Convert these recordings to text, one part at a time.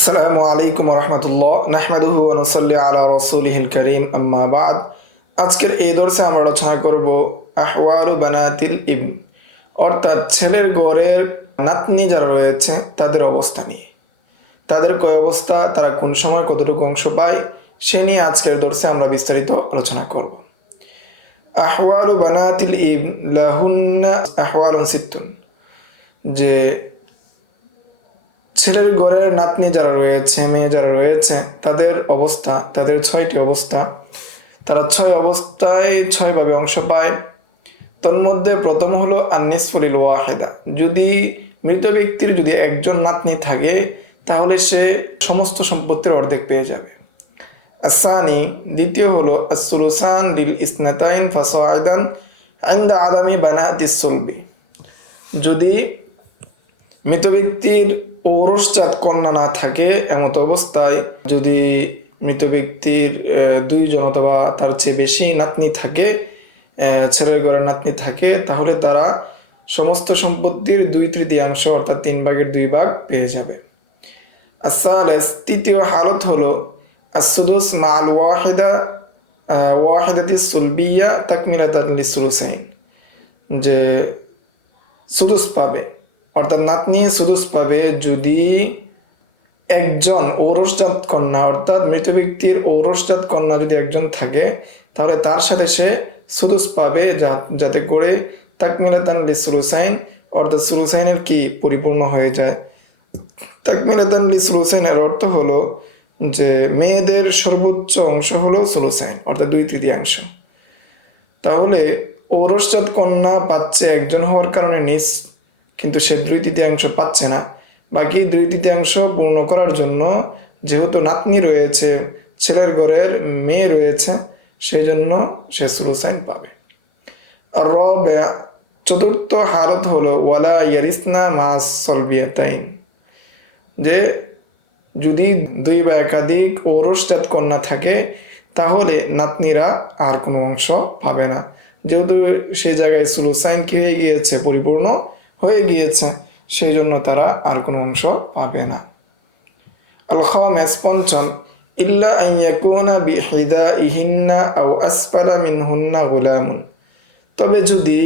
আসসালামু আলাইকুম রহমতুল্লাহ, নাহমাদুহু অনুসল্লি আলা রসুলিহিল করিম, আম্মা বাদ। আজকের এই দর্শে আমরা আলোচনা করব আহওয়ালু বানাতিল ইবন, অর্থাৎ ছেলের গড়ের নাতনি যারা রয়েছে, তাদের অবস্থা নিয়ে। তাদের কয় অবস্থা, তারা কোন সময় কতটুকু অংশ পায়, সে নিয়ে আজকের দর্শে আমরা বিস্তারিত আলোচনা করব। আহওয়ালু বানাতিল ইবন, লাহুন্না আহওয়ালুন সিত্তুন, যে ছেলের ঘরের নাতনি যারা রয়েছে, মেয়ে যারা রয়েছে, তাদের অবস্থা, তাদের ছয়টি অবস্থা। তারা ছয় অবস্থায় ছয়ভাবে অংশ পায়। তন্মধ্যে প্রথম হলো আন্নিসফলিল ওয়াহেদা যদি মৃত ব্যক্তির যদি একজন নাতনি থাকে, তাহলে সে সমস্ত সম্পত্তির অর্ধেক পেয়ে যাবে। আসানি দ্বিতীয় হলো আসুলুসান লিল ইসনাতাইন ফাসোয়াইদান আইন্দা আদামি বানাহাতিস সুলবি যদি মৃত ব্যক্তির ঔরসজাত কন্যা না থাকে এমত অবস্থায় যদি মৃত ব্যক্তির দুইজন অথবা তার চেয়ে বেশি নাতনি থাকে ছেলের ঘরের নাতনি থাকে, তাহলে তারা সমস্ত সম্পত্তির দুই তৃতীয়াংশ অর্থাৎ তিন ভাগের দুই ভাগ পেয়ে যাবে। আসালেস, তৃতীয় হালত হলো আসুদুস মাল ওয়াহেদা ওয়াহিদাতি সুলবিয়া তাকমিলাতান লিসুলুসাইন যে সুদুস পাবে। অর্থাৎ নাতনি সুদুস পাবে যদি একজন ঔরসজাত কন্যা, অর্থাৎ মৃত ব্যক্তির ঔরসজাত কন্যা যদি একজন থাকে, তাহলে তার সাথে সে সুদুস পাবে যাতে করে তাকমিলাতান লি সুলুসাইন অর্থাৎ সুলুসাইনের কি পরিপূর্ণ হয়ে যায়। তাকমিলাতান লি সুলুসাইনের অর্থ হলো যে মেয়েদের সর্বোচ্চ অংশ হলো সুলুসাইন অর্থাৎ দুই তৃতীয়াংশ। তাহলে ঔরসজাত কন্যা পাচ্ছে একজন হওয়ার কারণে নিজ কিন্তু সে দুই তৃতীয়াংশ পাচ্ছে না। বাকি দুই তৃতীয়াংশ পূর্ণ করার জন্য যেহেতু নাতনি রয়েছে, ছেলের ঘরের মেয়ে রয়েছে সেই জন্য সে সুলুসাইন পাবে। রবে চতুর্থ হালত হলো, ওয়ালা ইয়ারিসনা মাস সলবিয়াতাইন। যে যদি দুই বা একাধিক ঔরসজাত কন্যা থাকে, তাহলে নাতনিরা আর কোনো অংশ পাবে না। যেহেতু সেই জায়গায় সুলুসাইন কি হয়ে গিয়েছে, পরিপূর্ণ হয়ে গিয়েছে সেই জন্য তারা আর কোনো অংশ পাবে না। আল খামেস পঞ্চম, ইল্লা ইহিন্না আও আসপালা মিনহুন্না গুলামুন। তবে যদি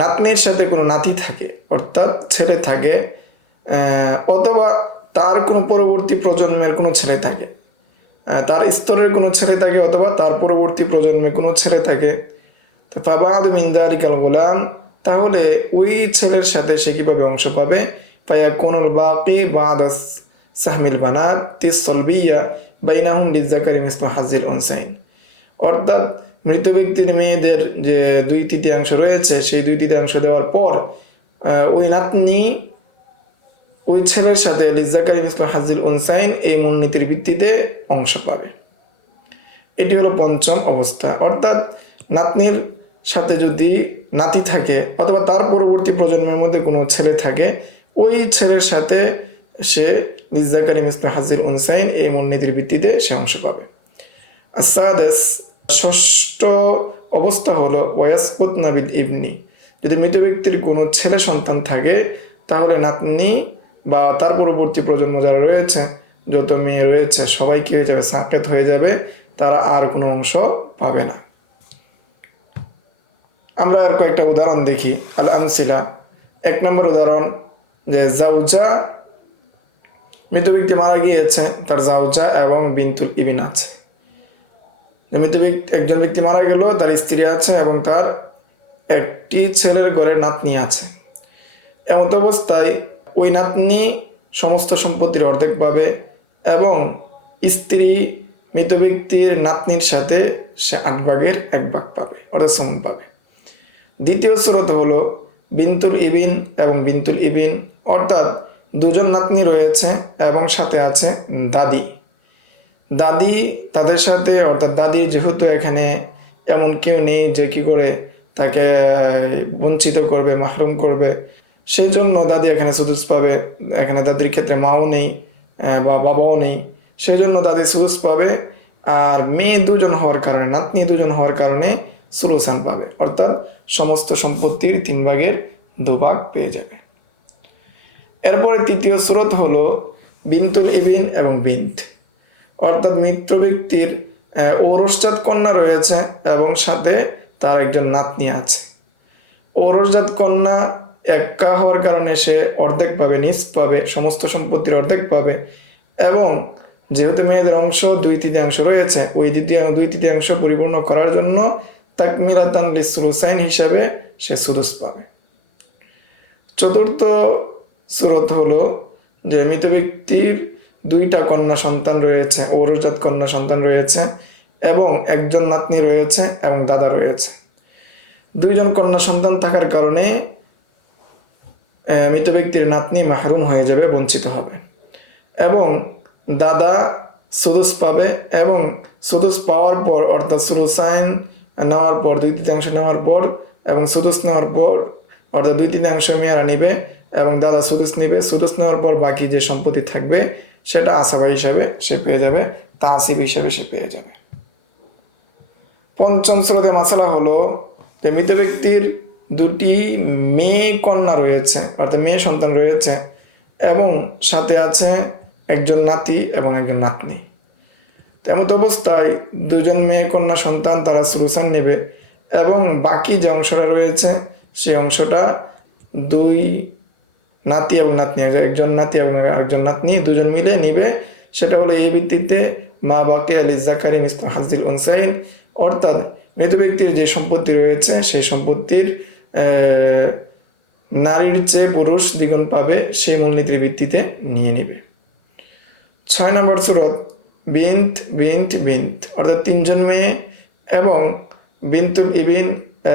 নাতনির সাথে কোনো নাতি থাকে, অর্থাৎ ছেলে থাকে অথবা তার কোনো পরবর্তী প্রজন্মের কোনো ছেলে থাকে তার স্তরের কোনো ছেলে থাকে অথবা তার পরবর্তী প্রজন্মে কোনো ছেলে থাকে, তো ফাবাদ মিন্দারিকাল গোলাম তাহলে ওই ছেলের সাথে সে কীভাবে অংশ পাবে? ফায়া কোনুল বাকি বাদাস সাহমিল বানাত তিস সলবিয়া বাইনাহুম লিজাকারি মিসলু হাজিল অনসাইন অর্থাৎ মৃত ব্যক্তির মেয়েদের যে দুই তৃতীয়াংশ রয়েছে, সেই দুই তৃতীয়াংশ দেওয়ার পর ওই নাতনি ওই ছেলের সাথে লিজাকারি মিসলু হাজিল অনসাইন এই মূলনীতির ভিত্তিতে অংশ পাবে। এটি হলো পঞ্চম অবস্থা। অর্থাৎ নাতনির সাথে যদি নাতি থাকে অথবা তার পরবর্তী প্রজন্মের মধ্যে কোনো ছেলে থাকে, ওই ছেলের সাথে সে লিজাকারি মিসলা হাজির উনসাইন এই মূলনীতির ভিত্তিতে সে অংশ পাবে। আসাদেস ষষ্ঠ অবস্থা হলো ওয়াসকুত নাবিল ইবনি। যদি মৃত ব্যক্তির কোনো ছেলে সন্তান থাকে, তাহলে নাতনি বা তার পরবর্তী প্রজন্ম যারা রয়েছে, যত মেয়ে রয়েছে সবাই কি হয়ে যাবে সাকেত হয়ে যাবে, তারা আর কোনো অংশ পাবে না। আমরা আর কয়েকটা উদাহরণ দেখি আল আমসিলা এক নম্বর উদাহরণ, যে জাউজা, মৃত ব্যক্তি মারা গিয়েছে, তার জাউজা এবং বিন্তুল ইবিন আছে। মৃত ব্যক্তি, একজন ব্যক্তি মারা গেল, তার স্ত্রী আছে এবং তার একটি ছেলের ঘরে নাতনি আছে। এমত অবস্থায় ওই নাতনি সমস্ত সম্পত্তির অর্ধেক পাবে এবং স্ত্রী মৃত ব্যক্তির নাতনির সাথে সে আট ভাগের এক ভাগ পাবে, অর্থাৎ সমান পাবে। দ্বিতীয় স্রোত হলো বিন্তুল ইবিন এবং বিন্তুল ইবিন, অর্থাৎ দুজন নাতনি রয়েছে এবং সাথে আছে দাদি। দাদি তাদের সাথে, অর্থাৎ দাদি যেহেতু এখানে এমন কেউ নেই যে কি করে তাকে বঞ্চিত করবে, মাহরুম করবে সেই জন্য দাদি এখানে সুদুস পাবে। এখানে দাদির ক্ষেত্রে মাও নেই বা বাবাও নেই সেই জন্য দাদি সুদুস পাবে। আর মেয়ে দুজন হওয়ার কারণে, নাতনি দুজন হওয়ার কারণে সুলুসান পাবে। অর্থাৎ সমস্ত সম্পত্তির তিন ভাগের দুভাগ পেয়ে যাবে। এরপরে তৃতীয় স্রোত হলো বিনতুল ইবিন এবং বিন্ত অর্থাৎ মৃত ব্যক্তির ঔরসজাত কন্যা রয়েছে এবং সাথে তার একজন নাতনি আছে। ঔরসজাত কন্যা একা হওয়ার কারণে সে অর্ধেক পাবে নিজ পাবে, সমস্ত সম্পত্তির অর্ধেক পাবে এবং যেহেতু মেয়েদের অংশ দুই তৃতীয়াংশ রয়েছে, ওই দ্বিতীয় দুই তৃতীয়াংশ পরিপূর্ণ করার জন্য তাকমিরাতান লিসুলুসাইন হিসাবে সে সুদুস পাবে। চতুর্থ সুরত হলো যে মৃত ব্যক্তির দুইটা কন্যা সন্তান রয়েছে, ঔরজাত কন্যা সন্তান রয়েছে এবং একজন নাতনি রয়েছে এবং দাদা রয়েছে। দুইজন কন্যা সন্তান থাকার কারণে মৃত ব্যক্তির নাতনি মাহরুম হয়ে যাবে, বঞ্চিত হবে এবং দাদা সুদুস পাবে এবং সুদুস পাওয়ার পর অর্থাৎ সুলুসাইন নেওয়ার পর, দুই তৃতীয়াংশ নেওয়ার পর এবং সুদুস নেওয়ার পর, অর্থাৎ দুই তৃতীয়াংশ মেয়েরা নিবে এবং দাদা সুদুস নিবে। সুদুস নেওয়ার পর বাকি যে সম্পত্তি থাকবে, সেটা আসাবা হিসাবে সে পেয়ে যাবে তাসিব হিসাবে সে পেয়ে যাবে। পঞ্চম স্রোতে মাসালা হলো যে মৃত ব্যক্তির দুটি মেয়ে কন্যা রয়েছে, অর্থাৎ মেয়ে সন্তান রয়েছে এবং সাথে আছে একজন নাতি এবং একজন নাতনি। তেমত অবস্থায় দুজন মেয়ে কন্যা সন্তান তারা সুলুসান নেবে এবং বাকি যে অংশটা রয়েছে সেই অংশটা দুই নাতি এবং নাতনি একজন নাতি এবং একজন নাতনি দুজন মিলে নিবে। সেটা হলো এই ভিত্তিতে মা বাকে আলী জাকারি মিসলাম হাজিল উনসাইন। অর্থাৎ মৃত ব্যক্তির যে সম্পত্তি রয়েছে, সেই সম্পত্তির নারীর চেয়ে পুরুষ দ্বিগুণ পাবে, সেই মূলনীতির ভিত্তিতে নিয়ে নিবে। ছয় নম্বর সুরত বিন্ত বিন্ত বিন্ত অর্থাৎ তিনজন মেয়ে এবং বিন্তুল ইবিন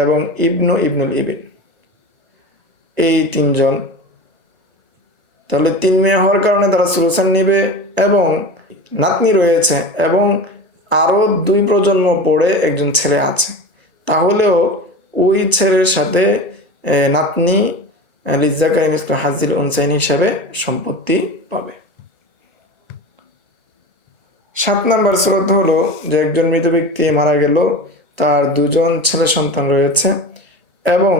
এবং ইবনু ইবনুল ইবিন। এই তিনজন। তাহলে তিন মেয়ে হওয়ার কারণে তারা সুলুসান নেবে এবং নাতনি রয়েছে এবং আরও দুই প্রজন্ম পরে একজন ছেলে আছে। তাহলেও ওই ছেলের সাথে নাতনি লিজাকারি মিসল হাজির উনসাইন হিসাবে সম্পত্তি পাবে। সাত নাম্বার স্রোত হলো যে একজন মৃত ব্যক্তি মারা গেল, তার দুজন ছেলে সন্তান রয়েছে এবং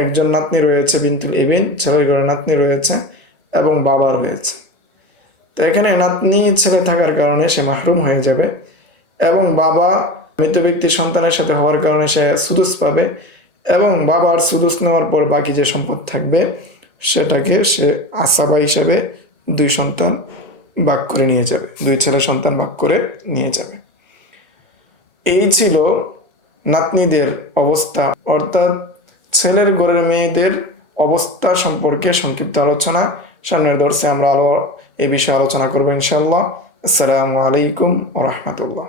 একজন নাতনি রয়েছে, বিন্তুল ইবিন, ছেলের ঘরে নাতনি রয়েছে এবং বাবা রয়েছে। তো এখানে নাতনি ছেলে থাকার কারণে সে মাহরুম হয়ে যাবে এবং বাবা মৃত ব্যক্তির সন্তানের সাথে হওয়ার কারণে সে সুদুস পাবে এবং বাবার সুদুস নেওয়ার পর বাকি যে সম্পদ থাকবে, সেটাকে সে আসাবা হিসাবে দুই সন্তান ভাগ করে নিয়ে যাবে। দুই ছেলে সন্তান ভাগ করে নিয়ে যাবে। এই ছিল নাতনিদের অবস্থা। অর্থাৎ ছেলের ঘরের মেয়েদের অবস্থা সম্পর্কে সংক্ষিপ্ত আলোচনা। সামনের দর্শে আমরা আলো, এ বিষয়ে আলোচনা করব ইনশাল্লাহ আসসালামু আলাইকুম ও রহমতুল্লাহ।